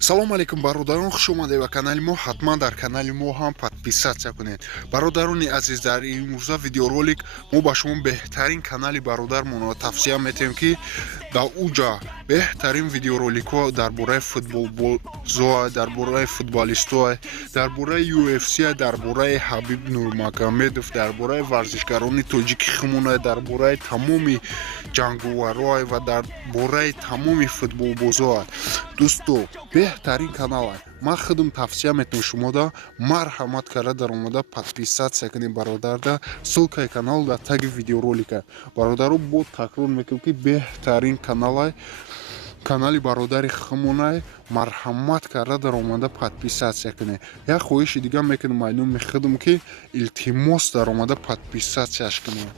салом алейкум бародарон, хуш омадед ба канали мо. ҳатман дар канали мо ҳам подписатсия кунед. Бародарони азиз, дар имрӯза видеоролик мо ба шумо беҳтарин канали бародармонро тавсия метем ки дар уҷа беҳтарин видеороликҳо дар бораи футбол бозо, дар бораи футболистҳо, дар бораи UFC, дар бораи Ҳабиб Нурмагомедов, дар бораи варзишгарони тоҷики химона, дар бораи тамоми ҷангуваро ва дар бораи тамоми футболбозо. дӯсто, беҳтарин канал аст. ман худам тавсия метавонам шумода марҳамат карда дар омада подписатсия кунед бародарда. ссылкаи канал дар таги видеоролика. бародаро бо такрор мекунам ки беҳтарин канал аст. канали бародари химонай, марҳамат карда дар омада подписатсия кунед. як хоҳиши дига мекунам айнуми худам ки илтимос дар омада подписатсияш кунед.